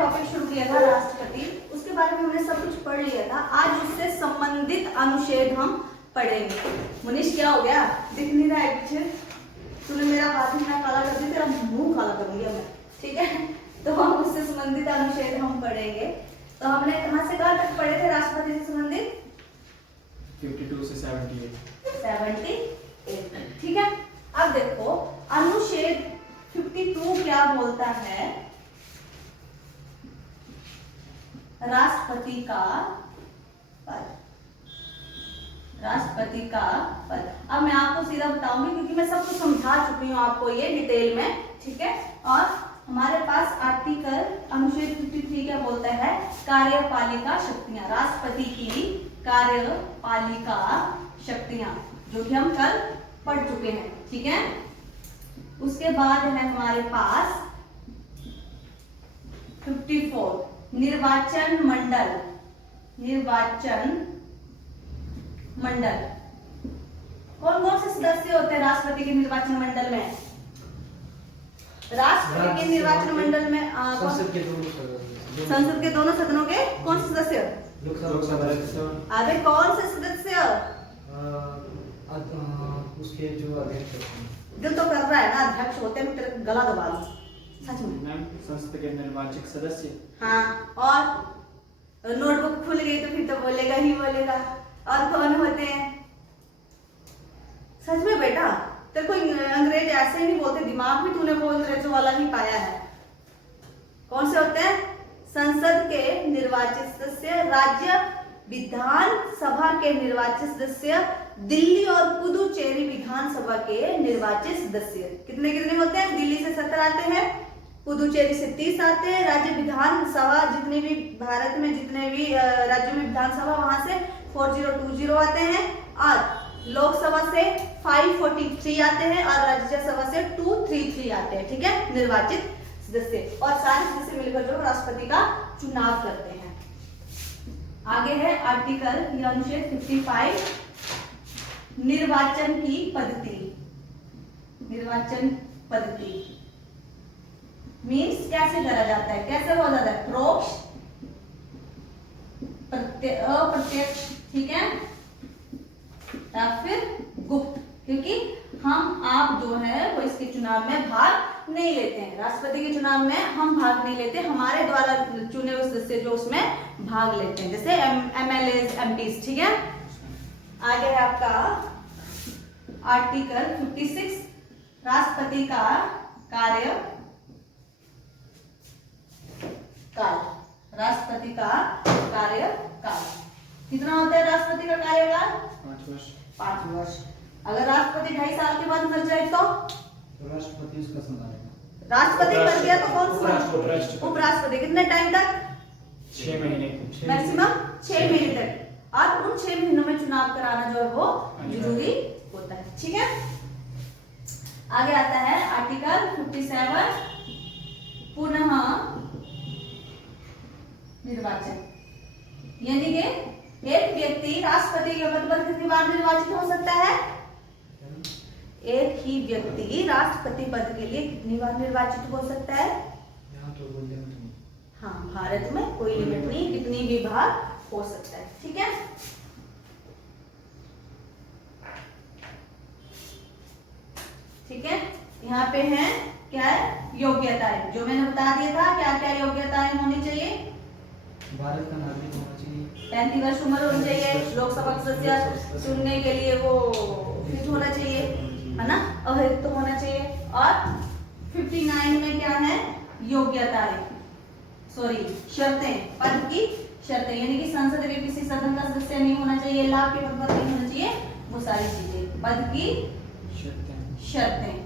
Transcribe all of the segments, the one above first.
Topic शुरू किया था राष्ट्रपति, उसके बारे में हमने सब कुछ पढ़ लिया था। आज उससे संबंधित अनुच्छेद हम पढ़ेंगे। मुनीष क्या हो गया, दिख नहीं रहा है पीछे? तूने मेरा हाथ इतना काला कर दिया, तेरा मुंह काला करूंगी मैं, ठीक है? तो हम उससे संबंधित अनुच्छेद हम पढ़ेंगे। तो हमने कहाँ से कहाँ तक पढ़े थे राष्ट्रपति से संबंधित? 52 से 78। ठीक है। अब देखो अनुच्छेद 52 क्या बोलता है? राष्ट्रपति का पद, राष्ट्रपति का पद। अब मैं आपको सीधा बताऊंगी क्योंकि मैं सब कुछ समझा चुकी हूँ आपको ये डिटेल में, ठीक है? और हमारे पास आर्टिकल अनुच्छेद 53 क्या बोलता है? कार्यपालिका शक्तियां, राष्ट्रपति की कार्यपालिका शक्तियां, जो कि हम कल पढ़ चुके हैं, ठीक है? उसके बाद है हमारे पास 54 निर्वाचन मंडल, निर्वाचन मंडल। कौन कौन से सदस्य होते हैं राष्ट्रपति के निर्वाचन मंडल में? राष्ट्रपति के निर्वाचन मंडल में संसद के दोनों सदनों के कौन से सदस्य? लोकसभा। अरे कौन से सदस्य? उसके जो अध्यक्ष दिल तो कर रहा है ना, अध्यक्ष होते हैं, तेरे गला दबा लो सच में। मैम संसद के निर्वाचक सदस्य। हाँ, और नोटबुक खुल गई तो फिर तो बोलेगा ही बोलेगा। और कौन होते हैं? सच में बेटा, तेरे को अंग्रेज ऐसे ही नहीं बोलते, दिमाग भी तूने वो अंग्रेजों वाला ही पाया है। कौन से होते हैं? संसद के निर्वाचित सदस्य, राज्य विधानसभा के निर्वाचित सदस्य, दिल्ली और पुदुचेरी विधानसभा के निर्वाचित सदस्य। कितने कितने होते हैं? दिल्ली से 70 आते हैं, पुदुचेरी से 30 आते हैं, राज्य विधानसभा जितने भी भारत में जितने भी राज्यों में विधानसभा वहां से 4020 आते हैं, और लोकसभा से 543 आते हैं, और राज्यसभा से 233 आते हैं, ठीक है? निर्वाचित सदस्य। और सारे सदस्य मिलकर जो राष्ट्रपति का चुनाव करते हैं। आगे है आर्टिकल अनुच्छेद 55 निर्वाचन की पद्धति। निर्वाचन पद्धति मीन्स कैसे करा जाता है, कैसे हो जाता है? परोक्ष, अप्रत्यक्ष, ठीक है, या फिर गुप्त। क्योंकि हम आप जो है वो इसके चुनाव में भाग नहीं लेते हैं, राष्ट्रपति के चुनाव में हम भाग नहीं लेते, हमारे द्वारा चुने हुए सदस्य जो उसमें भाग लेते हैं, जैसे MLA MPs, ठीक है? आगे है आपका आर्टिकल 56 राष्ट्रपति का कार्य काल। राष्ट्रपति का कार्यकाल कितना होता है? राष्ट्रपति का कार्यकाल 5 वर्ष। 5 वर्ष। अगर राष्ट्रपति 2.5 साल के बाद मर जाए तो राष्ट्रपति उसका संभालेगा। राष्ट्रपति मर गया तो कौन सा? उपराष्ट्रपति। कितने टाइम तक? 6 महीने, मैक्सिमम 6 महीने तक। और उन 6 महीनों में चुनाव कराना जो है वो जरूरी होता है, ठीक है? आगे आता है आर्टिकल 57 पुनः निर्वाचन, यानी कि एक व्यक्ति राष्ट्रपति के पद पर कितनी बार निर्वाचित हो सकता है? एक ही व्यक्ति राष्ट्रपति पद के लिए कितनी बार निर्वाचित हो सकता है? यहाँ तो बोल देना तुम। हाँ, भारत में कोई लिमिट नहीं, कितनी भी बार हो सकता है, ठीक है? ठीक है, यहाँ पे है क्या है? योग्यताएं, जो मैंने बता दिया था, क्या क्या योग्यताएं होनी चाहिए? भारत का नागरिक होना चाहिए, 35 वर्ष उम्र होनी चाहिए, लोकसभा सदस्य चुनने के लिए वो फिट होना चाहिए, है ना, अवैध तो होना चाहिए। और 59 में क्या है? योग्यताएं, सॉरी शर्तें, पद की शर्तें, यानी कि संसद के किसी सदन का सदस्य नहीं होना चाहिए, लाभ के पद पर नहीं होना चाहिए, वो सारी चीजें पद की शर्तें,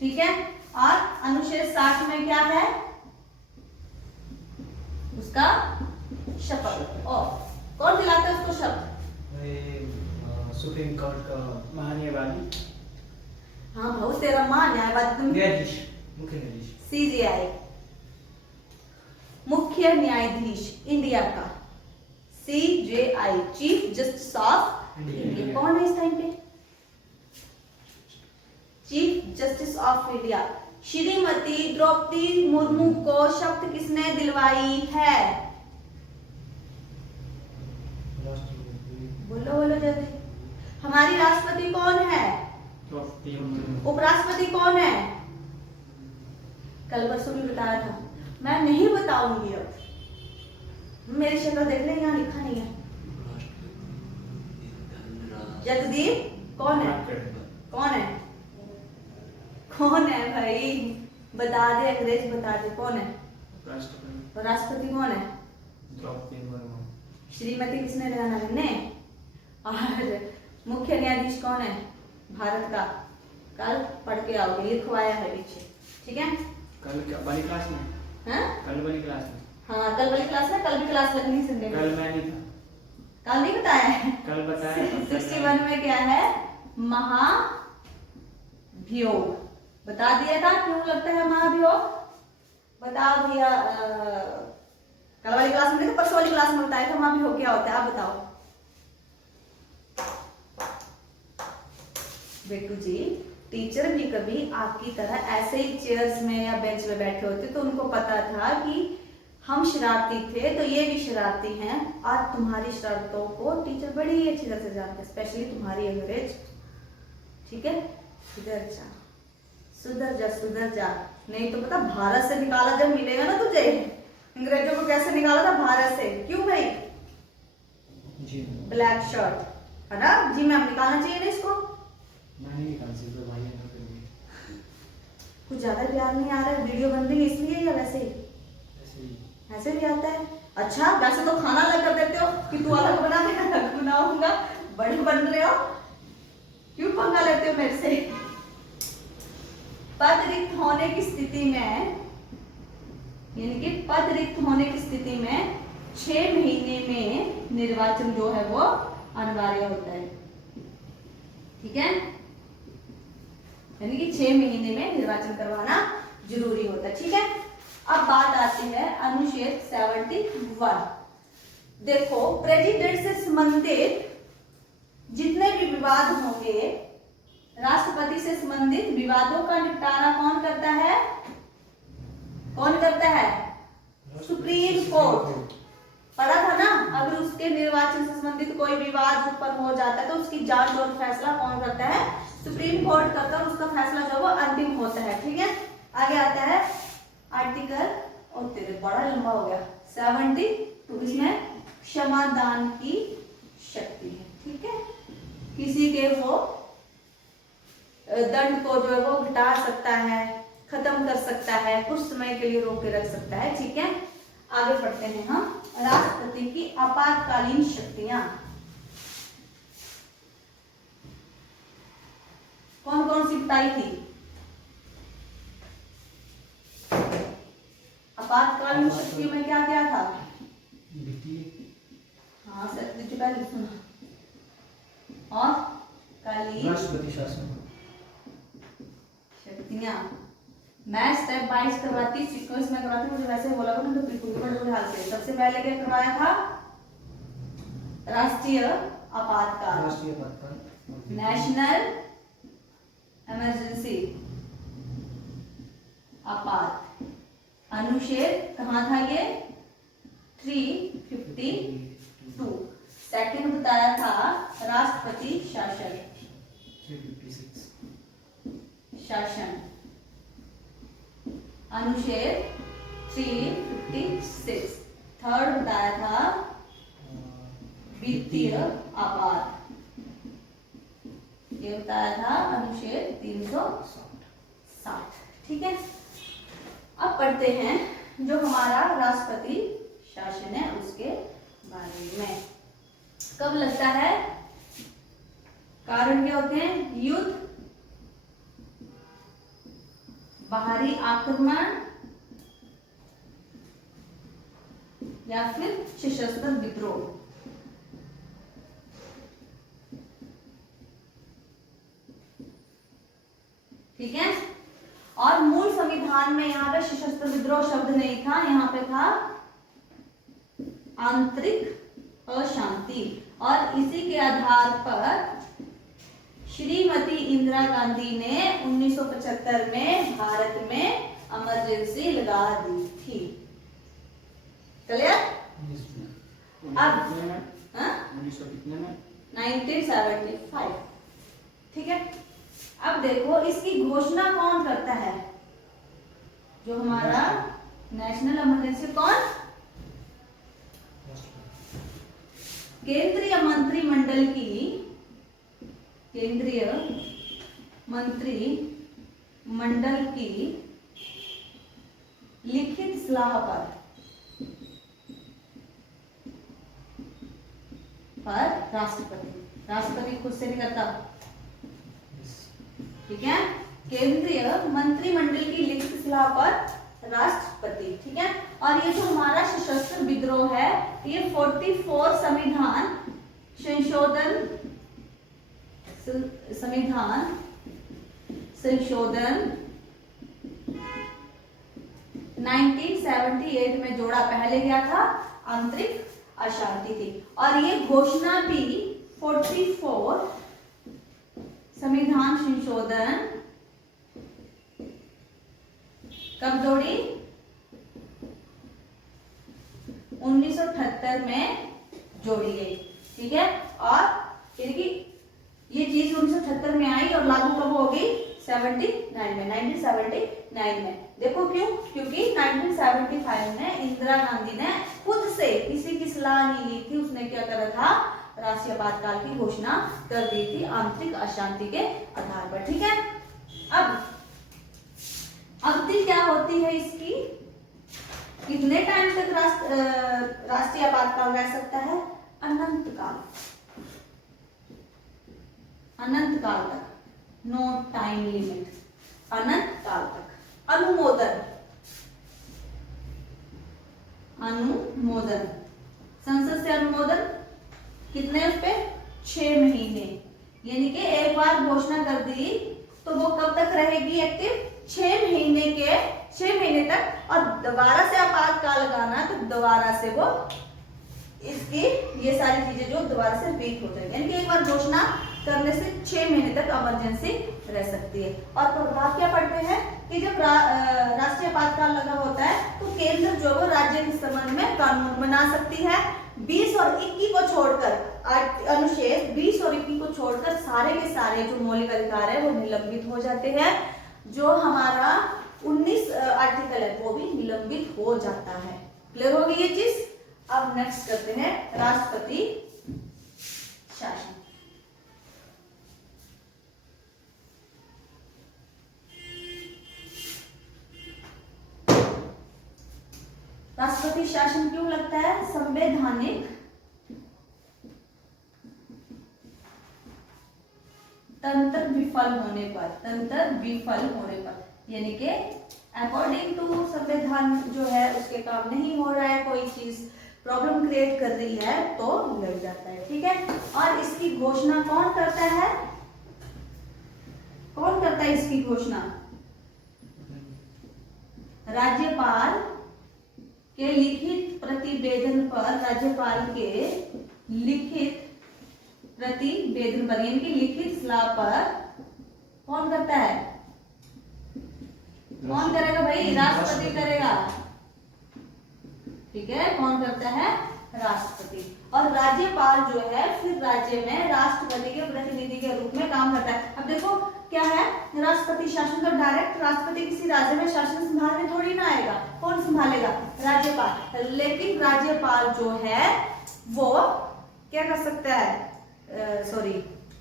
ठीक है? और अनुच्छेद 60 में क्या है? उसका शपथ। और कौन दिलाता है उसको शपथ? सुप्रीम कोर्ट का महान्यायवादी। हाँ भाऊ, तेरा मां न्यायवादी, तुम न्यायाधीश, मुख्य न्यायाधीश, CJI मुख्य न्यायाधीश इंडिया का, CJI chief justice of India. कौन है इस टाइम पे? Chief justice of India, Shrimati Draupadi Murmu को शपथ किसने दिलवाई है? राष्ट्रपति बोलो बोलो जल्दी। हमारी राष्ट्रपति कौन है? द्रौपदी मुर्मू। उपराष्ट्रपति कौन है? कल परसों भी बताया था। मैं नहीं बताऊंगी अब, मेरी शक्ल देख ले, यहाँ लिखा नहीं है। जगदीप कौन है? कौन है? कौन है भाई? बता दे, अंग्रेज बता दे, कौन है? राष्ट्रपति और राष्ट्रपति कौन है? द्रौपदी मुर्मू। श्रीमती किसने लगाना है ने? और मुख्य न्यायाधीश कौन है भारत का? कल पढ़ के आओगे, लिखवाया है पीछे, ठीक है? कल क्या वाली क्लास में? हाँ कल वाली क्लास में? हाँ, कल वाली क्लास में, कल भी क्लास लगनी है संडे में। कल मैं नहीं था। कल नहीं बताया है? कल बताया था। 61 में क्या है? महाभियोग। बता दिया था क्यों लगता है महाभियोग? बता दिया। कल वाली क्लास में नहीं तो परसों वाली क्लास में बताया था महाभियोग क्या होता है, आप बताओ। बेटू जी, टीचर भी कभी आपकी तरह ऐसे ही चेयर्स में या बेंच में बैठे होते तो उनको पता था कि हम शरारती थे तो ये भी शरारती हैं, और तुम्हारी शरारतों को टीचर बड़ी ही अच्छी तरह से जानते हैं, स्पेशली तुम्हारी अंग्रेज, ठीक है? सुधर जा, सुधर जा, सुधर जा, नहीं तो पता भारत से निकाला जब मिलेगा ना तुझे। अंग्रेजों को कैसे निकाला था? भारत से। क्यों भाई? जी ब्लैक शर्ट है ना जी मैम, निकालना चाहिए ना इसको। मैं नहीं निकाल सकता भाई, है ना फिर भी कुछ ज्यादा प्यार नहीं आ रहा है, वीडियो बन रही है इसलिए या वैसे ही? ऐसे ही। ऐसे भी आता है? अच्छा, वैसे तो खाना अलग कर देते हो कि तू अलग बना दे, अलग बनाऊंगा, बड़े बन रहे हो, क्यों पंगा लेते हो मेरे से? पद रिक्त होने की स्थिति में, यानी कि पद रिक्त होने की स्थिति में 6 महीने में निर्वाचन जो है वो अनिवार्य होता है, ठीक है? यानी कि 6 महीने में निर्वाचन करवाना जरूरी होता है, ठीक है? अब बात आती है अनुच्छेद 71। देखो, प्रेसिडेंट से संबंधित जितने भी विवाद होंगे, राष्ट्रपति से संबंधित विवादों का निपटारा कौन करता है? कौन करता है? Supreme court. पढ़ा था ना? अगर उसके निर्वाचन से संबंधित कोई विवाद उत्पन्न हो जाता है तो उसकी जांच और फैसला कौन करता है? सुप्रीम कोर्ट करता है, उसका फैसला जो वो अंतिम होता है, ठीक है? आगे आता है आर्टिकल, और तेरे बड़ा लंबा हो गया, 72, इसमें क्षमादान की शक्ति है, ठीक है? किसी के वो दंड को जो है वो घटा सकता है, खत्म कर सकता है, कुछ समय के लिए रोक के रख सकता है, ठीक है? आगे पढ़ते हैं हम। राष्ट्रपति की आपातकालीन शक्तियां कौन कौन सी बताई थी? आपातकालीन शक्ति में क्या क्या था? हाँ सर, पहले सुना। और कालीन राष्ट्रपति शासन शक्तियां मैं स्टेप बाइज करवाती, सीक्वेंस में करवाती, मुझे वैसे बोला ना तो बिल्कुल बड़े बड़े हाल से। सबसे पहले क्या करवाया था? राष्ट्रीय आपातकाल, राष्ट्रीय आपातकाल, नेशनल इमरजेंसी, आपात। अनुच्छेद कहाँ था ये? 352। सेकंड बताया था राष्ट्रपति शासन, 356 शासन, अनुच्छेद 356। थर्ड बताया था वित्तीय आपात, ये बताया था अनुच्छेद 360, ठीक है? अब पढ़ते हैं जो हमारा राष्ट्रपति शासन है उसके बारे में। कब लगता है? कारण क्या होते हैं? युद्ध, बाहरी आक्रमण, या फिर सशस्त्र विद्रोह। ठीक है? और मूल संविधान में यहाँ पे सशस्त्र विद्रोह शब्द नहीं था, यहाँ पे था आंतरिक अशांति, और इसी के आधार पर श्रीमती इंदिरा गांधी ने 1975 में भारत में इमरजेंसी लगा दी थी। क्लियर? अब 1975। ठीक है, अब देखो इसकी घोषणा कौन करता है? जो हमारा नेशनल इमरजेंसी कौन? केंद्रीय मंत्रिमंडल की लिखित सलाह पर राष्ट्रपति खुद से नहीं करता। ठीक है, केंद्रीय मंत्रिमंडल की लिखित सलाह पर राष्ट्रपति। ठीक है, और ये जो हमारा सशस्त्र विद्रोह है ये 44 संविधान संशोधन 1978 में जोड़ा पहले गया था, आंतरिक अशांति थी। और ये घोषणा भी 44 संविधान संशोधन कब जोड़ी? 1978 में जोड़ी गई। ठीक है, और फिर की ये चीज 1978 में आई और लागू कब होगी? 1979 में। देखो क्यों? क्योंकि 1975 में इंदिरा गांधी ने खुद से किसी की सलाह नहीं ली थी, उसने क्या करा था? राष्ट्रीय आपातकाल की घोषणा कर दी थी आंतरिक अशांति के आधार पर। ठीक है, अब अवधि क्या होती है इसकी? कितने टाइम तक राष्ट्रीय आपातकाल रह सकता है? अनंत काल तक, नो टाइम लिमिट, अनंत काल तक। अनुमोदन संसद से अनुमोदन कितने? उस पे 6 महीने, यानी कि एक बार घोषणा कर दी तो वो कब तक रहेगी एक्टिव? 6 महीने तक। और दोबारा से आपातकाल लगाना तो दोबारा से वो इसकी ये सारी चीजें जो दोबारा से रिपीट हो जाएगी, यानी कि एक बार घोषणा करने से 6 महीने तक इमरजेंसी रह सकती है। और प्रभाव क्या पड़ते हैं कि जब राष्ट्रीय आपातकाल लगा होता है तो केंद्र जो वो राज्य के संबंध में कानून बना सकती है। 20 और 21 को छोड़कर, अनुच्छेद 20 और 21 को छोड़कर सारे के सारे जो मौलिक अधिकार है वो निलंबित हो जाते हैं। जो हमारा 19 आर्टिकल है वो भी निलंबित हो जाता है। क्लियर होगी ये चीज? अब नेक्स्ट करते हैं राष्ट्रपति शासन। राष्ट्रपति शासन क्यों लगता है? संवैधानिक तंत्र विफल होने पर, यानी कि अकॉर्डिंग टू संविधान जो है उसके काम नहीं हो रहा है, कोई चीज प्रॉब्लम क्रिएट कर रही है तो लग जाता है। ठीक है, और इसकी घोषणा कौन करता है? इसकी घोषणा? राज्यपाल के लिखित प्रतिवेदन पर, यानी कि लिखित सलाह पर कौन करता है? कौन करेगा भाई? राष्ट्रपति करेगा। ठीक है, कौन करता है? राष्ट्रपति। और राज्यपाल जो है फिर राज्य में राष्ट्रपति के प्रतिनिधि के रूप में काम करता है। अब देखो क्या है, राष्ट्रपति शासन तो डायरेक्ट राष्ट्रपति किसी राज्य में शासन संभालने थोड़ी ना आएगा। कौन संभालेगा? राज्यपाल। लेकिन राज्यपाल जो है वो क्या कर सकता है?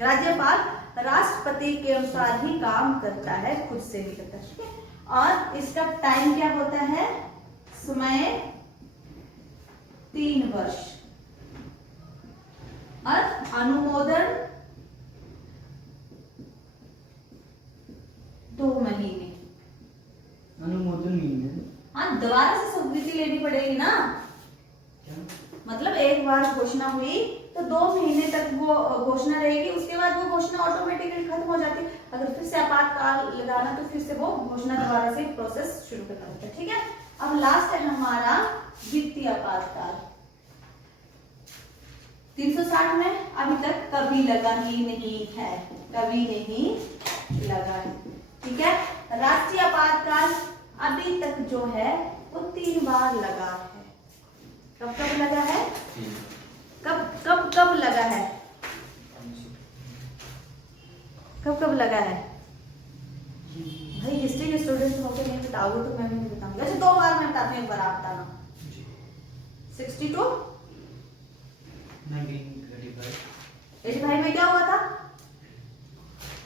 राज्यपाल राष्ट्रपति के अनुसार ही काम करता है, खुद से नहीं करता। ठीक है, और इसका टाइम क्या होता है? समय 3 वर्ष और अनुमोदन 2 महीने। हाँ, दोबारा से स्वीकृति लेनी पड़ेगी ना। क्या? मतलब एक बार घोषणा हुई तो 2 महीने तक वो घोषणा रहेगी, उसके बाद वो घोषणा ऑटोमेटिकली खत्म हो जाती है। अगर फिर से आपातकाल लगाना तो फिर से वो घोषणा दोबारा से प्रोसेस शुरू करना होता है। ठीक है, अब लास्ट है हमारा वित्तीय आपातकाल। 360 में अभी तक कभी लगा ही नहीं है, कभी नहीं लगा है। ठीक है, राष्ट्रीय आपातकाल अभी तक जो है वो 3 बार लगा है। कब कब लगा है? कब कब कब लगा है? कब कब लगा है? भाई हिस्ट्री के स्टूडेंट होकर नहीं बताओगे तो मैं नहीं बताऊंगी। अच्छा 2 बार मैं बताती हूँ, एक बार आप बताना। 62 1935 85 में क्या हुआ था?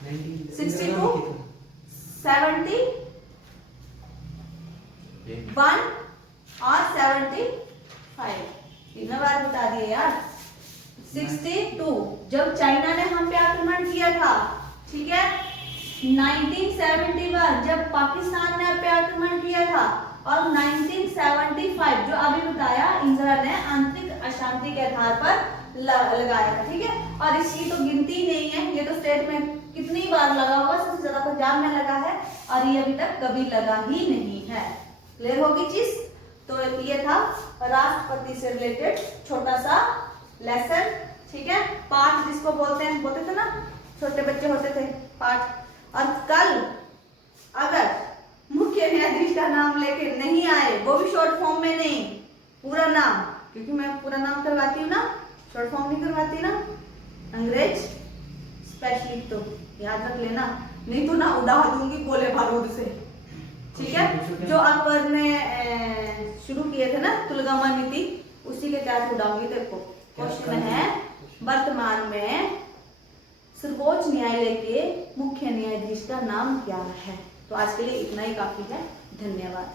62 70 1 और 75 तीनों बार बता दिए यार। 62 जब चाइना ने हम पे आक्रमण किया था, ठीक है। 1971 जब पाकिस्तान ने हम पे आक्रमण किया था, और 1975 जो अभी बताया इंदिरा ने आंतरिक अशांति के आधार पर लगाया था। ठीक है, और इसकी तो गिनती नहीं है, ये तो स्टेट में कितनी बार लगा होगा, सबसे ज्यादा पंजाब में लगा है और ये अभी तक कभी लगा ही नहीं है। क्लियर होगी चीज? तो ये था राष्ट्रपति से रिलेटेड छोटा सा लेसन। ठीक है, पाठ जिसको बोलते थे ना, छोटे बच्चे होते थे पाठ। और कल अगर मुख्य न्यायाधीश का नाम लेके नहीं आए, वो भी शॉर्ट फॉर्म में नहीं, पूरा नाम, क्योंकि मैं पूरा नाम करवाती हूँ ना, शॉर्ट फॉर्म नहीं करवाती ना, अंग्रेज स्पेशली, तो याद रख लेना, नहीं तो ना उड़ा दूंगी गोले बारूद से। ठीक है, जो अकबर ने शुरू किए थे ना तुलगामा नीति, उसी के तहत उड़ाऊंगी। देखो क्वेश्चन है, वर्तमान में सर्वोच्च न्यायालय के मुख्य न्यायाधीश का नाम क्या है? तो आज के लिए इतना ही काफी है। धन्यवाद।